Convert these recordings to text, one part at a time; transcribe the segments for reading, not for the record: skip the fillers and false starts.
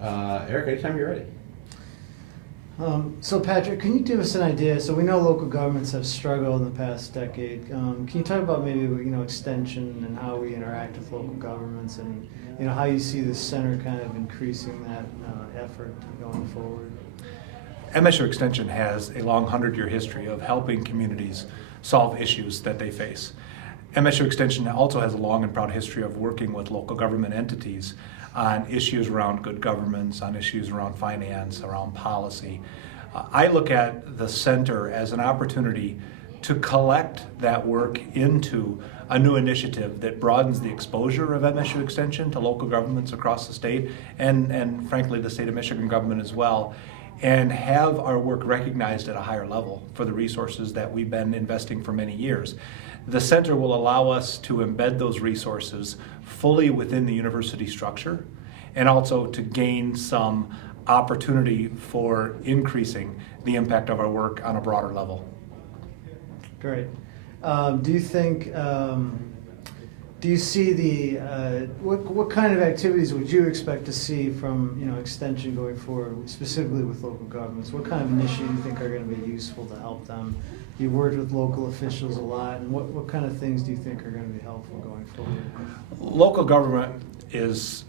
Eric, anytime you're ready. So Patrick, can you give us an idea? So we know local governments have struggled in the past decade. Can you talk about maybe extension and how we interact with local governments, and how you see the center kind of increasing that effort going forward? MSU Extension has a long 100-year history of helping communities solve issues that they face. MSU Extension also has a long and proud history of working with local government entities on issues around good governance, on issues around finance, around policy. I look at the center as an opportunity to collect that work into a new initiative that broadens the exposure of MSU Extension to local governments across the state and frankly the state of Michigan government as well, and have our work recognized at a higher level for the resources that we've been investing for many years. The center will allow us to embed those resources fully within the university structure, and also to gain some opportunity for increasing the impact of our work on a broader level. Great. Do you think, do you see what kind of activities would you expect to see from extension going forward, specifically with local governments? What kind of initiatives do you think are going to be useful to help them? You worked with local officials a lot, and what kind of things do you think are going to be helpful going forward? Local government is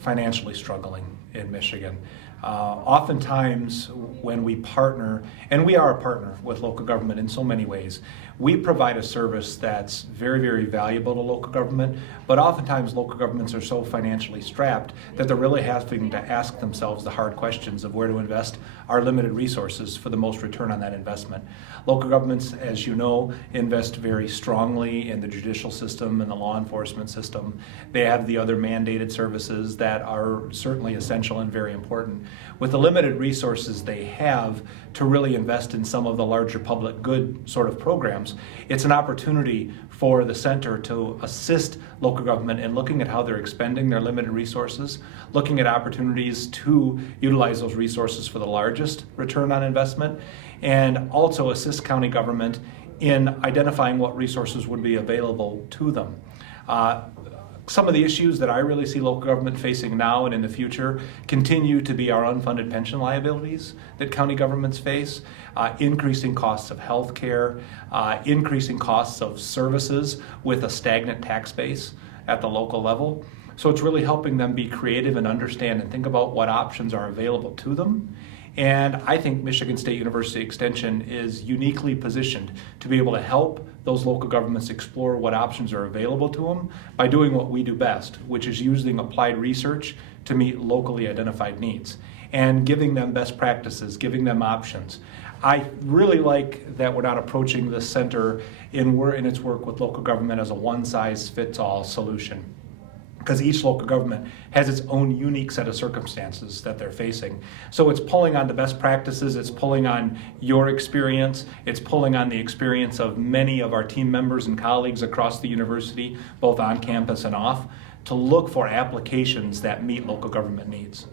financially struggling in Michigan. Oftentimes when we partner, and we are a partner with local government in so many ways, we provide a service that's very, very valuable to local government, but oftentimes local governments are so financially strapped that they're really having to ask themselves the hard questions of where to invest our limited resources for the most return on that investment. Local governments, as you know, invest very strongly in the judicial system and the law enforcement system. They have the other mandated services that are certainly essential and very important. With the limited resources they have to really invest in some of the larger public good sort of programs, it's an opportunity for the center to assist local government in looking at how they're expending their limited resources, looking at opportunities to utilize those resources for the largest return on investment, and also assist county government in identifying what resources would be available to them. Some of the issues that I really see local government facing now and in the future continue to be our unfunded pension liabilities that county governments face, increasing costs of health care, increasing costs of services with a stagnant tax base at the local level. So it's really helping them be creative and understand and think about what options are available to them. And I think Michigan State University Extension is uniquely positioned to be able to help those local governments explore what options are available to them by doing what we do best, which is using applied research to meet locally identified needs and giving them best practices, giving them options. I really like that we're not approaching the center in its work with local government as a one-size-fits-all solution, because each local government has its own unique set of circumstances that they're facing. So it's pulling on the best practices, it's pulling on your experience, it's pulling on the experience of many of our team members and colleagues across the university, both on campus and off, to look for applications that meet local government needs.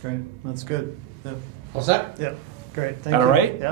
Great, that's good. Yep. All set? Yep, great, thank you. All right? Yep.